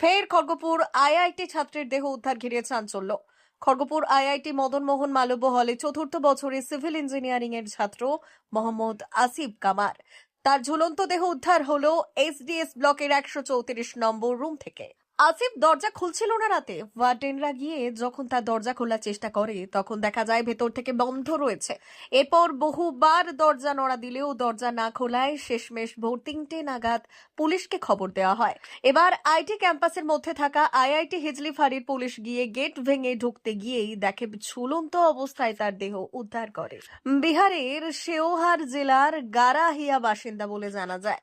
ফের খড়গপুর আইআইটি ছাত্রের দেহ উদ্ধার ঘিরে চাঞ্চল্য। খড়গপুর আইআইটি মদন মোহন মালব্য হলে চতুর্থ বছরের সিভিল ইঞ্জিনিয়ারিং এর ছাত্র মোহাম্মদ আসিফ কামার, তার ঝুলন্ত দেহ উদ্ধার হলো এসডিএস ব্লকের 134 নম্বর রুম থেকে। আসিফ দরজা খুলছিল না রাতে। ওয়ার্ডেনরা গিয়ে যখন তার দরজা খোলার চেষ্টা করে তখন দেখা যায় ভেতর থেকে বন্ধ রয়েছে। এরপর বহুবার দরজা নড়া দিলেও দরজা না খোলায় শেষমেশ ভোর 3টে নাগাদ পুলিশকে খবর দেওয়া হয়। এবার আইটি ক্যাম্পাসের মধ্যে থাকা আইআইটি হিজলি ফাঁড়ির পুলিশ গিয়ে গেট ভেঙে ঢুকতে গিয়েই দেখে ঝুলন্ত অবস্থায় তার দেহ উদ্ধার করে। বিহারের শেওহার জেলার গারাহিয়া বাসিন্দা বলে জানা যায়।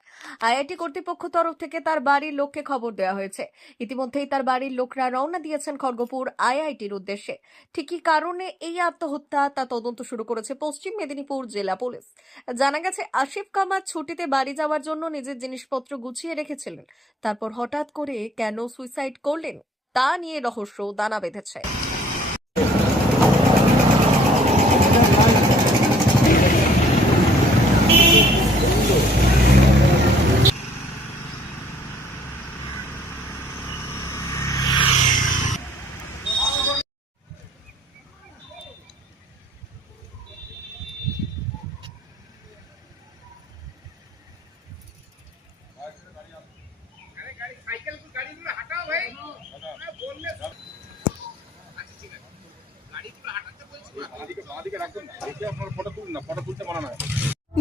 আইআইটি কর্তৃপক্ষ তরফ থেকে তার বাড়ির লোককে খবর দেওয়া হয়েছে। ইতিমধ্যেই তার বাড়ির লোকরা রওনা দিয়েছেন খড়গপুর আইআইটির উদ্দেশ্যে। ঠিক কি কারণে এই আত্মহত্যা তা তদন্ত শুরু করেছে পশ্চিম মেদিনীপুর জেলা পুলিশ। জানা গেছে আসিফ কামার ছুটিতে বাড়ি যাওয়ার জন্য নিজের জিনিসপত্র গুছিয়ে রেখেছিলেন। তারপর হঠাৎ করে কেন সুইসাইড করলেন তা নিয়ে রহস্য দানা বেঁধেছে।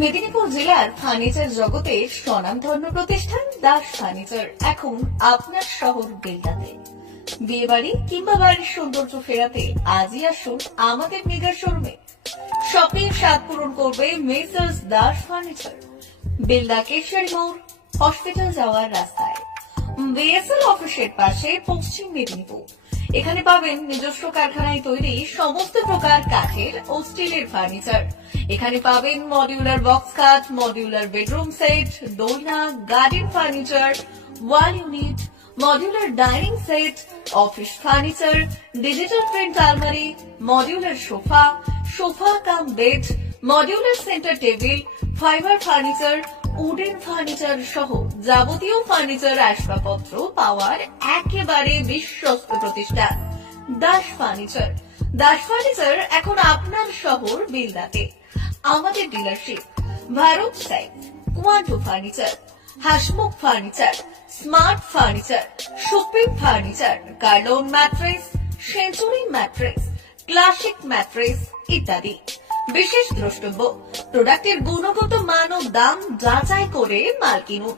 মেদিনীপুর জেলার ফার্নিচার জগতের স্বনামধন্য প্রতিষ্ঠান দাস ফার্নিচার এখন আপনার শহর বেলদাতে। বিয়ে বাড়ি কিংবা বাড়ির সৌন্দর্য ফেরাতে আজই আসুন আমাদের মেগা শোরুমে। শপিং স্বাদ পূরণ করবে মেসার্স দাস ফার্নিচার, বেলদা কেশরী মোড়, হসপিটাল যাওয়ার রাস্তায়, বিএসএল অফিসের পাশে, পশ্চিম মেদিনীপুর। এখানে পাবেন নিজস্ব কারখানায় তৈরি সমস্ত প্রকার কাঠের ও স্টিলের ফার্নিচার। এখানে পাবেন মডিউলার বক্স খাট, মডিউলার বেডরুম সেট, দোলনা, garden furniture, wall unit, modular dining set, office furniture, digital print আলমারি, modular sofa, sofa cum bed, modular centre table, fibre furniture, wooden furniture সহ যাবতীয় ফার্নিচার আসবাবপত্র পাওয়ার একেবারে বিশ্বস্ত প্রতিষ্ঠান দাস ফার্নিচার। দাস ফার্নিচার এখন আপনার শহর বেলদাতে। আমাদের dealership Bharat side, Quanto furniture, Hasmukh furniture, smart furniture, supreme furniture, Kurlon mattress, century mattress, classic mattress ইত্যাদি। বিশেষ দ্রষ্টব্য, প্রোডাক্টের গুণগত মান ও দাম যাচাই করে মাল কিনুন।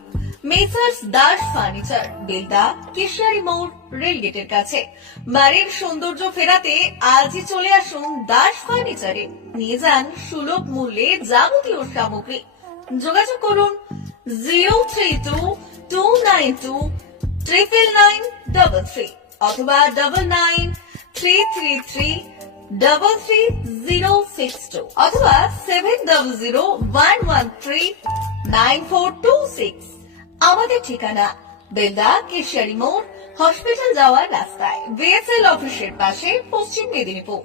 মেসার্স দাস ফার্নিচার, বেলদা কেশরী মোড়, রেলগেটের কাছে। বাড়ির সৌন্দর্য ফেরাতে আজই চলে আসুন দাস ফার্নিচারে। নিয়ে যান সুলভ মূল্যে যাবতীয় সামগ্রী। যোগাযোগ করুন 032-292-99933 অথবা 99-333-33062 অথবা 7001139426। আমাদের ঠিকানা বেলদা কেশরী মোড়, হসপিটাল যাওয়ার রাস্তায়, বিএসএল অফিসের পাশে, পশ্চিম মেদিনীপুর।